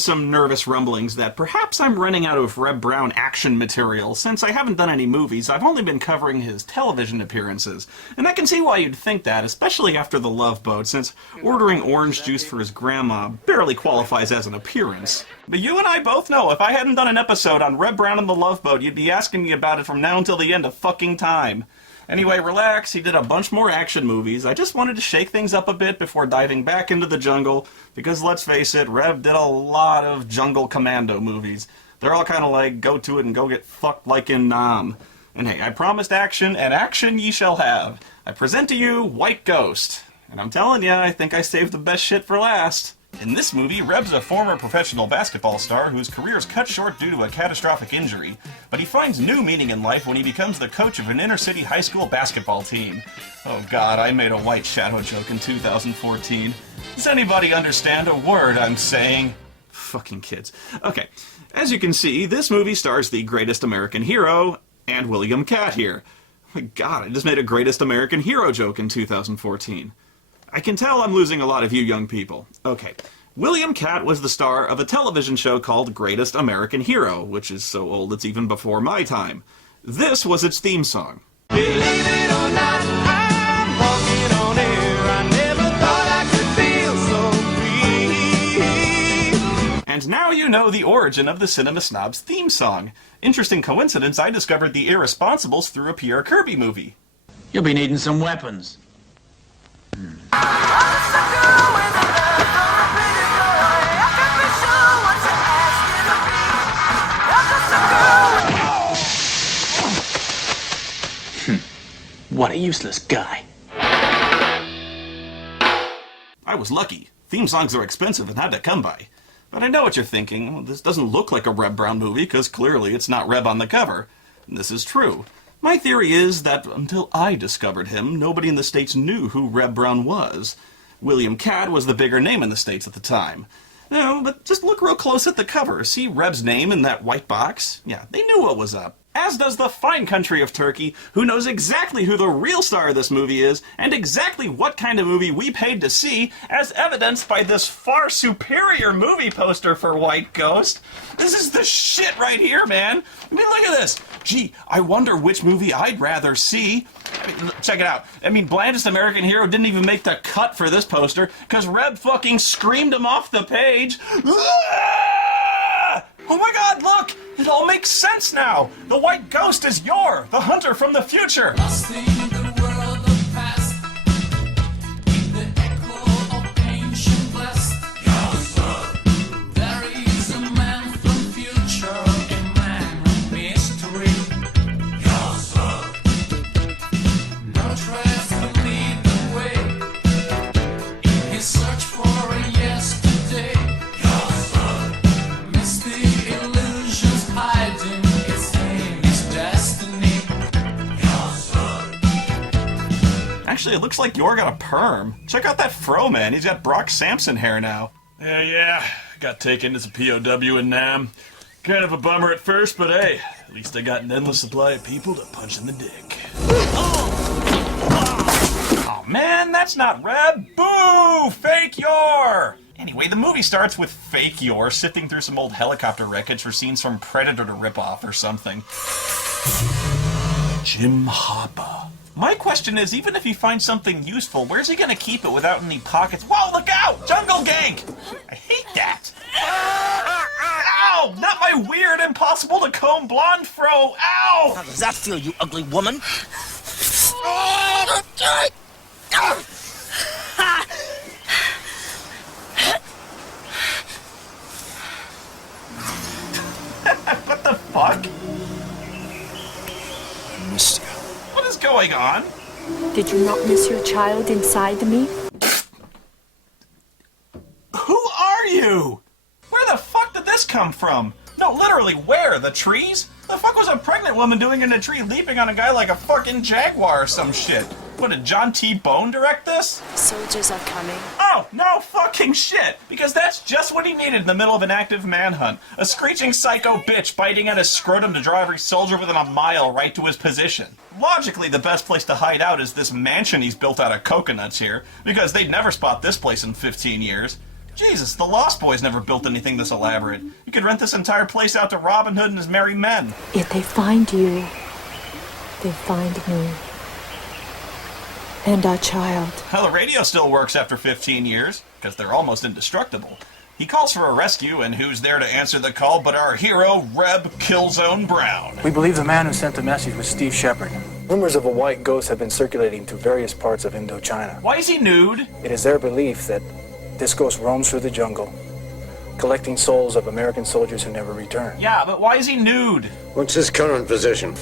some nervous rumblings that perhaps I'm running out of Reb Brown action material. Since I haven't done any movies, I've only been covering his television appearances. And I can see why you'd think that, especially after The Love Boat, since ordering orange juice for his grandma barely qualifies as an appearance. But you and I both know if I hadn't done an episode on Reb Brown and The Love Boat, you'd be asking me about it from now until the end of fucking time. Anyway, relax, he did a bunch more action movies. I just wanted to shake things up a bit before diving back into the jungle, because let's face it, Reb did a lot of jungle commando movies. They're all kind of like, go to it and go get fucked like in Nam. And hey, I promised action, and action ye shall have. I present to you White Ghost. And I'm telling ya, I think I saved the best shit for last. In this movie, Reb's a former professional basketball star whose career is cut short due to a catastrophic injury, but he finds new meaning in life when he becomes the coach of an inner-city high school basketball team. Oh god, I made a white shadow joke in 2014. Does anybody understand a word I'm saying? Fucking kids. Okay, as you can see, this movie stars the greatest American hero, and William Katt here. Oh my god, I just made a greatest American hero joke in 2014. I can tell I'm losing a lot of you young people. Okay, William Katt was the star of a television show called Greatest American Hero, which is so old it's even before my time. This was its theme song. Believe it or not, I'm walking on air. I never thought I could feel so free. And now you know the origin of the Cinema Snobs theme song. Interesting coincidence, I discovered the Irresponsibles through a Pierre Kirby movie. You'll be needing some weapons. What a useless guy. I was lucky. Theme songs are expensive and had to come by. But I know what you're thinking. Well, this doesn't look like a Reb Brown movie because clearly it's not Reb on the cover. And this is true. My theory is that until I discovered him, nobody in the States knew who Reb Brown was. William Katt was the bigger name in the States at the time. No, but just look real close at the cover. See Reb's name in that white box? Yeah, they knew what was up. As does the fine country of Turkey, who knows exactly who the real star of this movie is, and exactly what kind of movie we paid to see, as evidenced by this far superior movie poster for White Ghost. This is the shit right here, man. I mean, look at this. Gee, I wonder which movie I'd rather see. I mean, check it out. I mean, Blandest American Hero didn't even make the cut for this poster, because Reb fucking screamed him off the page. Ah! Oh my god, look! It all makes sense now! The White Ghost is Yor, the hunter from the future! Lost in the world of past, in the echo of ancient blast. There is a man from future, a man of mystery. No trace to lead the way, in his search for a yesterday. Misty illusions hiding its aim, its destiny. Actually, it looks like Yor got a perm. Check out that fro, man. He's got Brock Sampson hair now. Yeah. Got taken as a POW in Nam. Kind of a bummer at first, but hey, at least I got an endless supply of people to punch in the dick. Oh man, that's not Reb. Boo! Fake Yor! Anyway, the movie starts with fake Yor sifting through some old helicopter wreckage for scenes from Predator to ripoff or something. Jim Hopper. My question is, even if he finds something useful, where's he gonna keep it without any pockets? Whoa, look out! Jungle gank! I hate that! Ow! Not my weird, impossible to comb blonde fro! Ow! How does that feel, you ugly woman? What the fuck? I missed you. What is going on? Did you not miss your child inside me? Who are you? Where the fuck did this come from? No, literally, where? The trees? The fuck was a pregnant woman doing in a tree leaping on a guy like a fucking jaguar or some shit? What, did John T. Bone direct this? Soldiers are coming. Oh, no fucking shit! Because that's just what he needed in the middle of an active manhunt. A screeching psycho bitch biting at his scrotum to draw every soldier within a mile right to his position. Logically, the best place to hide out is this mansion he's built out of coconuts here, because they'd never spot this place in 15 years. Jesus, the Lost Boys never built anything this elaborate. You could rent this entire place out to Robin Hood and his merry men. If they find you, they find me. And our child. Well, the radio still works after 15 years, because they're almost indestructible. He calls for a rescue, and who's there to answer the call but our hero, Reb Killzone Brown? We believe the man who sent the message was Steve Shepard. Rumors of a white ghost have been circulating through various parts of Indochina. Why is he nude? It is their belief that this ghost roams through the jungle, collecting souls of American soldiers who never return. Yeah, but why is he nude? What's his current position?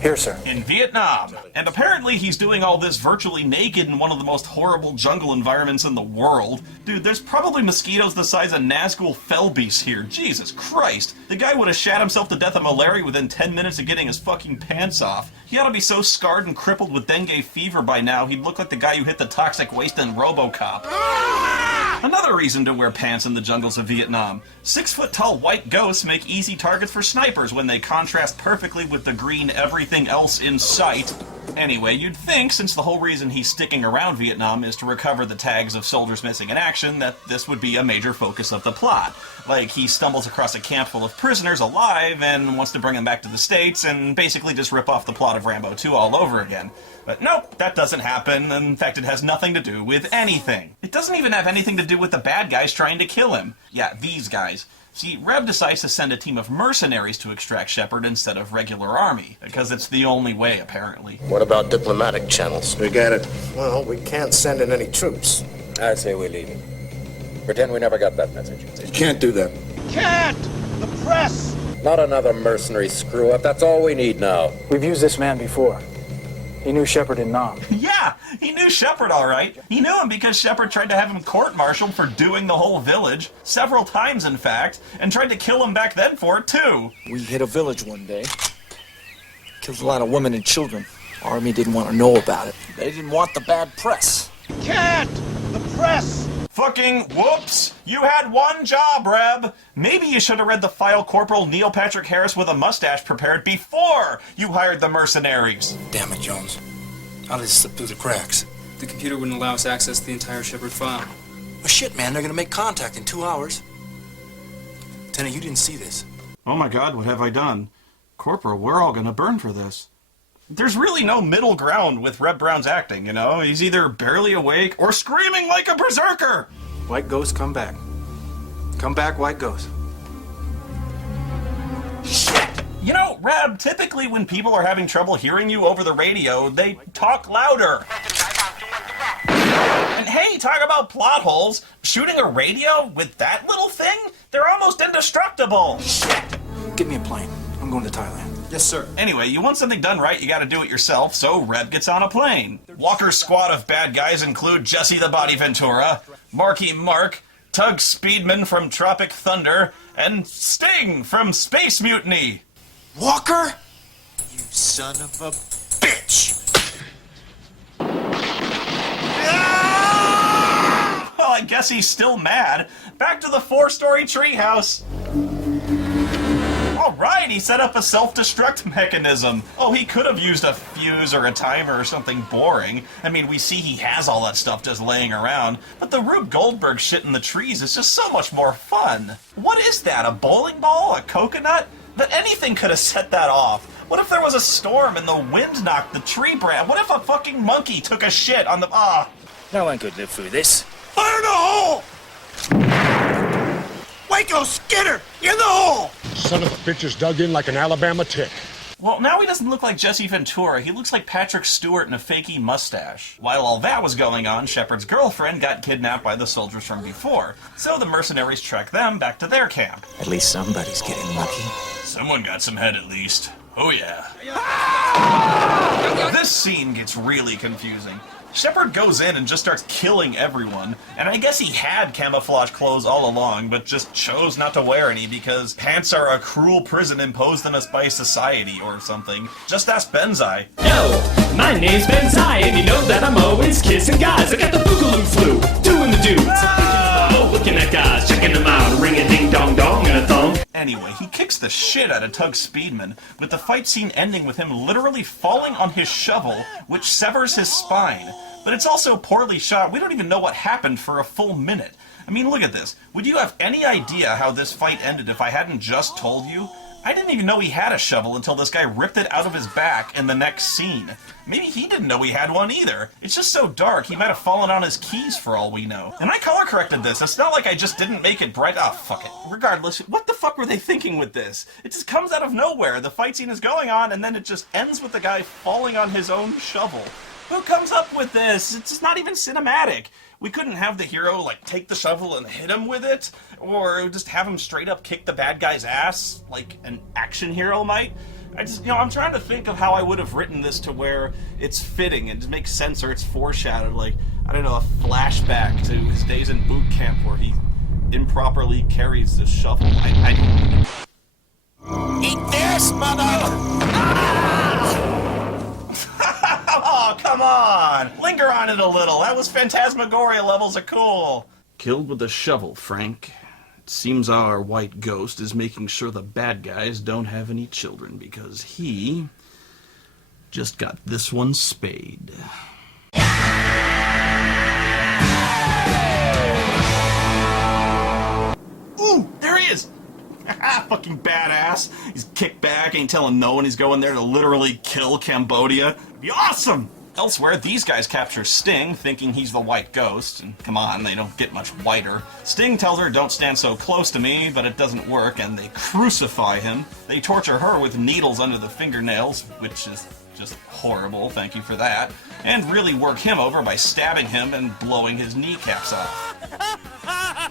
Here, sir. In Vietnam. And apparently he's doing all this virtually naked in one of the most horrible jungle environments in the world. Dude, there's probably mosquitoes the size of Nazgul Felbeasts here. Jesus Christ. The guy would have shat himself to death of malaria within 10 minutes of getting his fucking pants off. He ought to be so scarred and crippled with dengue fever by now, he'd look like the guy who hit the toxic waste in RoboCop. Another reason to wear pants in the jungles of Vietnam. 6-foot-tall white ghosts make easy targets for snipers when they contrast perfectly with the green everything else in sight. Anyway, you'd think, since the whole reason he's sticking around Vietnam is to recover the tags of soldiers missing in action, that this would be a major focus of the plot. Like, he stumbles across a camp full of prisoners alive and wants to bring them back to the States and basically just rip off the plot of Rambo 2 all over again. But nope, that doesn't happen. In fact, it has nothing to do with anything. It doesn't even have anything to do with the bad guys trying to kill him. Yeah, these guys. See, Reb decides to send a team of mercenaries to extract Shepard instead of regular army, because it's the only way, apparently. What about diplomatic channels? We get it. Well, we can't send in any troops. I say we leave. Pretend we never got that message. You can't do that. Can't! The press! Not another mercenary screw-up. That's all we need now. We've used this man before. He knew Shepard in Nam. Yeah, he knew Shepard all right. He knew him because Shepard tried to have him court-martialed for doing the whole village, several times in fact, and tried to kill him back then for it too. We hit a village one day. Killed a lot of women and children. Army didn't want to know about it. They didn't want the bad press. Can't! The press! Fucking whoops! You had one job, Reb! Maybe you should have read the file Corporal Neil Patrick Harris with a mustache prepared before you hired the mercenaries. Damn it, Jones. How did it slip through the cracks? The computer wouldn't allow us access to the entire Shepard file. Well, shit, man, they're gonna make contact in 2 hours. Lieutenant, you didn't see this. Oh my god, what have I done? Corporal, we're all gonna burn for this. There's really no middle ground with Reb Brown's acting, you know? He's either barely awake or screaming like a berserker! White Ghost, come back. Come back, White Ghost. You know, Reb, typically when people are having trouble hearing you over the radio, they talk louder. And hey, talk about plot holes. Shooting a radio with that little thing? They're almost indestructible. Get me a plane. I'm going to Thailand. Yes, sir. Anyway, you want something done right, you gotta do it yourself, so Reb gets on a plane. Walker's squad of bad guys include Jesse the Body Ventura, Marky Mark, Tug Speedman from Tropic Thunder, and Sting from Space Mutiny. Walker? You son of a bitch! Well, I guess he's still mad. Back to the 4-story treehouse. Alright, he set up a self-destruct mechanism. Oh, he could have used a fuse or a timer or something boring. I mean, we see he has all that stuff just laying around. But the Rube Goldberg shit in the trees is just so much more fun. What is that, a bowling ball? A coconut? But anything could have set that off. What if there was a storm and the wind knocked the tree branch? What if a fucking monkey took a shit on the... No one could live through this. Fire in the hole! Waco Skinner! In the hole! Son of a bitch is dug in like an Alabama tick. Well, now he doesn't look like Jesse Ventura. He looks like Patrick Stewart in a fakey mustache. While all that was going on, Shepard's girlfriend got kidnapped by the soldiers from before. So the mercenaries track them back to their camp. At least somebody's getting lucky. Someone got some head at least. Oh yeah. This scene gets really confusing. Shepard goes in and just starts killing everyone, and I guess he had camouflage clothes all along, but just chose not to wear any because pants are a cruel prison imposed on us by society or something. Just ask Benzai. Yo, my name's Benzai, and you know that I'm always kissing guys. I got the boogaloo flu, doing the dudes. Looking at guys, checking them out, ring a ding dong dong and a thong. Anyway, he kicks the shit out of Tug Speedman, with the fight scene ending with him literally falling on his shovel, which severs his spine. But it's also poorly shot. We don't even know what happened for a full minute. I mean, look at this. Would you have any idea how this fight ended if I hadn't just told you? I didn't even know he had a shovel until this guy ripped it out of his back in the next scene. Maybe he didn't know he had one either. It's just so dark, he might have fallen on his keys for all we know. And I color corrected this. It's not like I just didn't make it bright. Oh, fuck it. Regardless, what the fuck were they thinking with this? It just comes out of nowhere. The fight scene is going on, and then it just ends with the guy falling on his own shovel. Who comes up with this? It's just not even cinematic. We couldn't have the hero, like, take the shovel and hit him with it, or just have him straight up kick the bad guy's ass, like an action hero might. I'm trying to think of how I would have written this to where it's fitting and it makes sense, or it's foreshadowed, like, I don't know, a flashback to his days in boot camp where he improperly carries the shovel. Eat this, mother! Oh, come on! Linger on it a little. That was Phantasmagoria levels of cool. Killed with a shovel, Frank. It seems our white ghost is making sure the bad guys don't have any children because he just got this one spayed. Ooh, there he is! Fucking badass. He's kicked back, ain't telling no one he's going there to literally kill Cambodia. It'd be awesome! Elsewhere, these guys capture Sting, thinking he's the white ghost. And come on, they don't get much whiter. Sting tells her, don't stand so close to me, but it doesn't work, and they crucify him. They torture her with needles under the fingernails, which is just horrible, thank you for that. And really work him over by stabbing him and blowing his kneecaps off.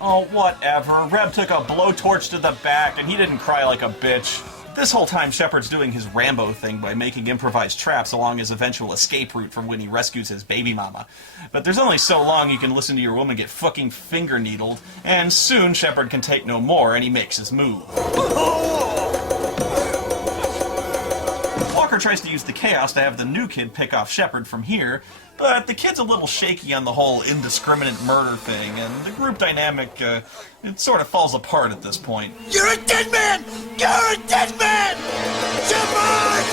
Oh, whatever. Reb took a blowtorch to the back, and he didn't cry like a bitch. This whole time, Shepard's doing his Rambo thing by making improvised traps along his eventual escape route from when he rescues his baby mama. But there's only so long you can listen to your woman get fucking finger needled, and soon Shepard can take no more, and he makes his move. Walker tries to use the chaos to have the new kid pick off Shepard from here, but the kid's a little shaky on the whole indiscriminate murder thing, and the group dynamic, it sort of falls apart at this point. You're a dead man! You're a dead man! Shepard!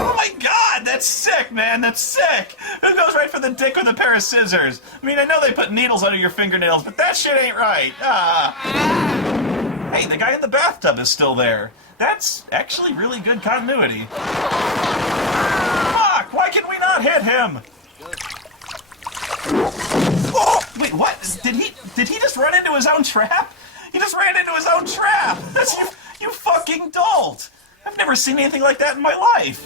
Oh my god, that's sick, man, that's sick! Who goes right for the dick with a pair of scissors? I mean, I know they put needles under your fingernails, but that shit ain't right. Hey, the guy in the bathtub is still there. That's actually really good continuity. Fuck! Why can we not hit him? Oh, wait, what? Did he just run into his own trap? He just ran into his own trap! That's you fucking dolt! I've never seen anything like that in my life.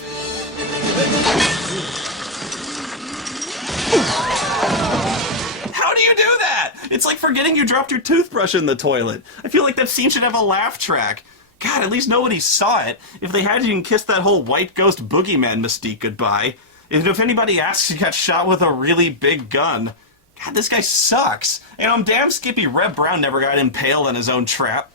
How do you do that? It's like forgetting you dropped your toothbrush in the toilet. I feel like that scene should have a laugh track. God, at least nobody saw it. If they had, you can kiss that whole white ghost boogeyman mystique goodbye. And if anybody asks, you got shot with a really big gun. God, this guy sucks. And I'm damn skippy Reb Brown never got impaled in his own trap.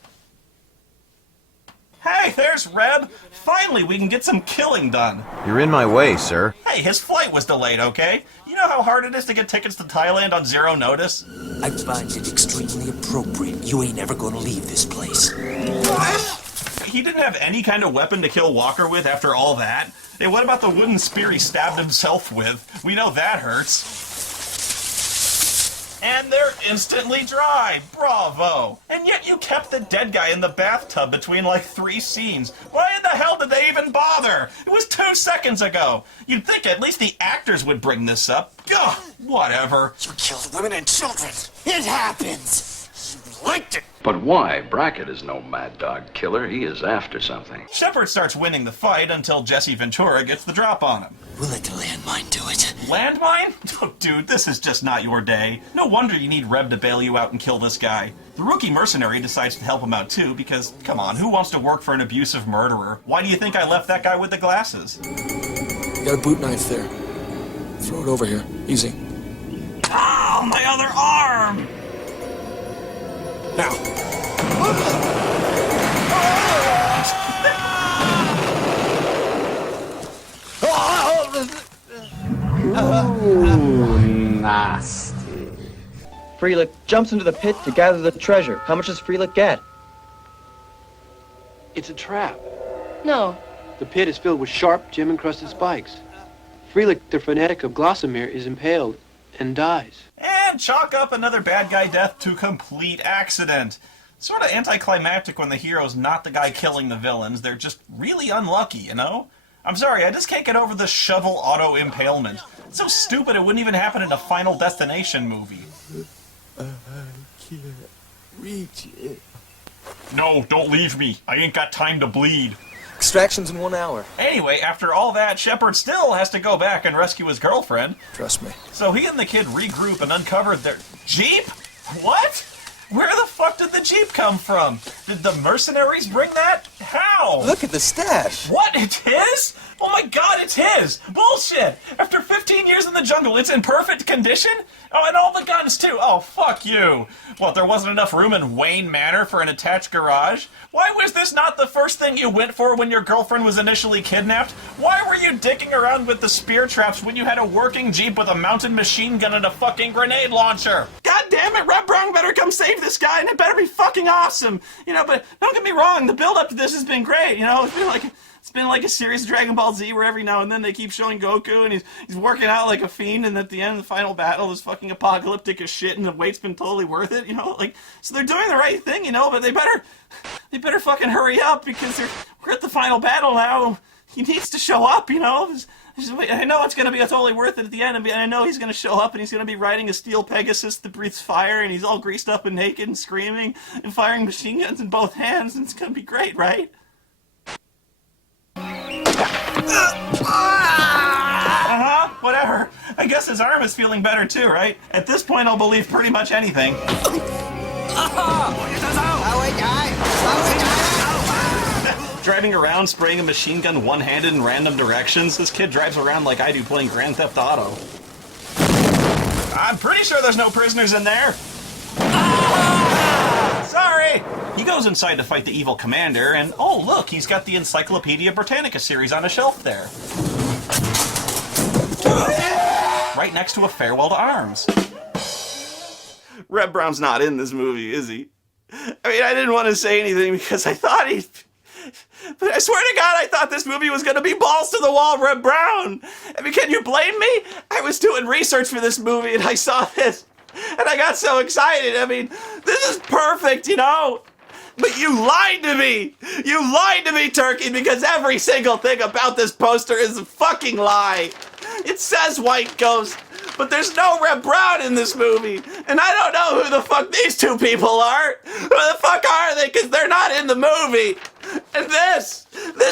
Hey, there's Reb. Finally, we can get some killing done. You're in my way, sir. Hey, his flight was delayed, okay? You know how hard it is to get tickets to Thailand on zero notice? I find it extremely appropriate. You ain't ever gonna leave this place. What? He didn't have any kind of weapon to kill Walker with after all that? Hey, what about the wooden spear he stabbed himself with? We know that hurts. And they're instantly dry. Bravo. And yet you kept the dead guy in the bathtub between like 3 scenes. Why in the hell did they even bother? It was 2 seconds ago. You'd think at least the actors would bring this up. Ugh, whatever. You killed women and children. It happens. You liked it. But why? Brackett is no mad dog killer. He is after something. Shepard starts winning the fight until Jesse Ventura gets the drop on him. We'll let the landmine do it. Landmine? Oh, dude, this is just not your day. No wonder you need Reb to bail you out and kill this guy. The rookie mercenary decides to help him out too because, come on, who wants to work for an abusive murderer? Why do you think I left that guy with the glasses? You got a boot knife there. Throw it over here. Easy. Ow, my other arm! Now. Ooh, nasty. Freelick jumps into the pit to gather the treasure. How much does Freelick get? It's a trap. No, The pit is filled with sharp, gem-encrusted spikes. Freelich, the fanatic of Glossamere, is impaled and dies. And chalk up another bad guy death to complete accident. Sort of anticlimactic when the hero's not the guy killing the villains. They're just really unlucky, you know? I'm sorry, I just can't get over the shovel auto impalement. It's so stupid it wouldn't even happen in a Final Destination movie. I can't reach it. No, don't leave me. I ain't got time to bleed. Extraction's in 1 hour. Anyway, after all that, Shepard still has to go back and rescue his girlfriend. Trust me. So he and the kid regroup and uncover their... Jeep? What? Where the fuck did the Jeep come from? Did the mercenaries bring that? How? Look at the stash. What? It's his? Oh my god, it's his! Bullshit! After 15 years in the jungle, it's in perfect condition? Oh, and all the guns too! Oh, fuck you! What, there wasn't enough room in Wayne Manor for an attached garage? Why was this not the first thing you went for when your girlfriend was initially kidnapped? Why were you dicking around with the spear traps when you had a working Jeep with a mounted machine gun and a fucking grenade launcher? God damn it, Red Brown better come save this guy, and it better be fucking awesome! You know, but don't get me wrong, the build-up to this has been great, you know? It's been like a series of Dragon Ball Z where every now and then they keep showing Goku and he's working out like a fiend, and at the end of the final battle is fucking apocalyptic as shit, and the wait's been totally worth it, you know? Like, so they're doing the right thing, you know, but they better fucking hurry up because we're at the final battle now. He needs to show up, you know? I know it's going to be totally worth it at the end, and I know he's going to show up and he's going to be riding a steel Pegasus that breathes fire, and he's all greased up and naked and screaming and firing machine guns in both hands, and it's going to be great, right? Whatever. I guess his arm is feeling better too, right? At this point, I'll believe pretty much anything. Driving around, spraying a machine gun one-handed in random directions. This kid drives around like I do playing Grand Theft Auto. I'm pretty sure there's no prisoners in there. Sorry! He goes inside to fight the evil commander, and oh look, he's got the Encyclopedia Britannica series on a shelf there. Right next to a Farewell to Arms. Red Brown's not in this movie, is he? I mean, I didn't want to say anything because I thought he'd... But I swear to God, I thought this movie was going to be balls to the wall Red Brown. I mean, can you blame me? I was doing research for this movie and I saw this. And I got so excited. I mean, this is perfect, you know? But you lied to me! You lied to me, Turkey, because every single thing about this poster is a fucking lie. It says White Ghost, but there's no Red Brown in this movie. And I don't know who the fuck these two people are. Who the fuck are they? Because they're not in the movie. And this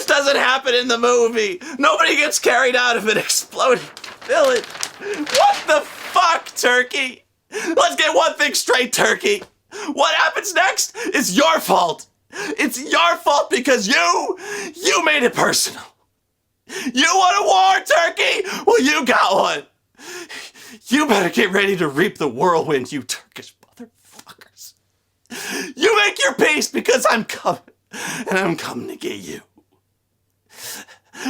doesn't happen in the movie. Nobody gets carried out of an exploding village. What the fuck, Turkey? Let's get one thing straight, Turkey. What happens next is your fault. It's your fault because you made it personal. You want a war, Turkey? Well, you got one. You better get ready to reap the whirlwind, you Turkish motherfuckers. You make your peace because I'm coming, and I'm coming to get you.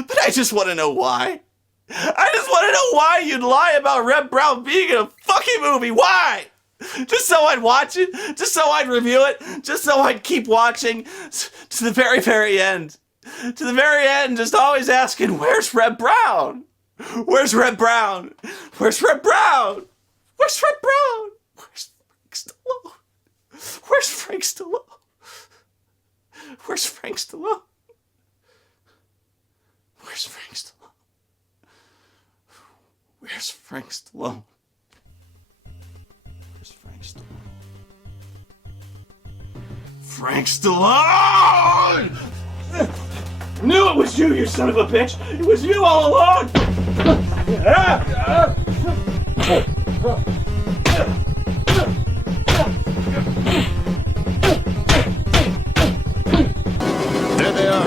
But I just want to know why. I just want to know why you'd lie about Red Brown being in a fucking movie. Why? Just so I'd watch it? Just so I'd review it? Just so I'd keep watching to the very, very end? To the very end, just always asking, where's Red Brown? Where's Red Brown? Where's Red Brown? Where's Red Brown? Where's Frank Stallone? Where's Frank Stallone? Where's Frank Stallone? Where's Frank Stallone? Where's Frank Stallone? Where's Frank Stallone? Frank Stallone! I knew it was you, you son of a bitch! It was you all along! There they are.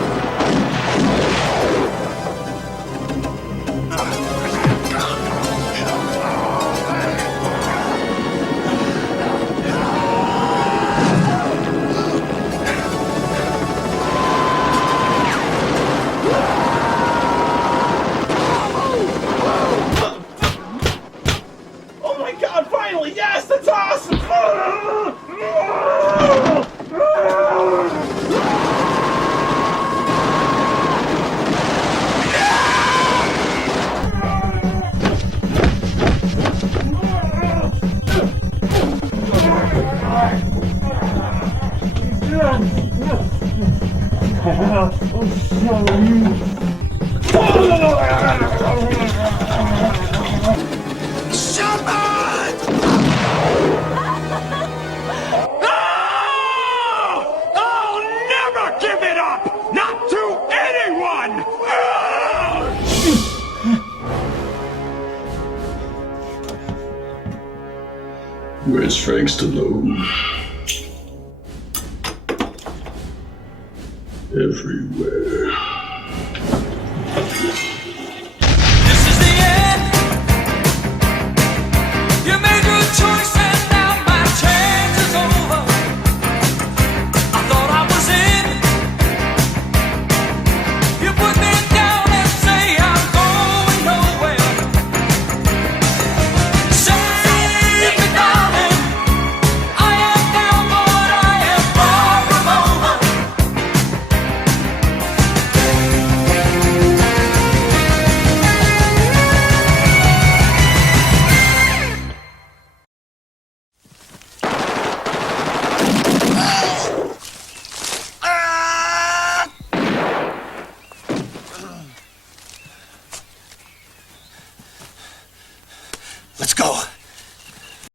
Where's Frank Stallone? Everywhere. This is the end. You made your choice and now my chance is over. I thought I was in. You put me down and say I'm going nowhere. Save me, darling. I am down, but I am far from over. Let's go.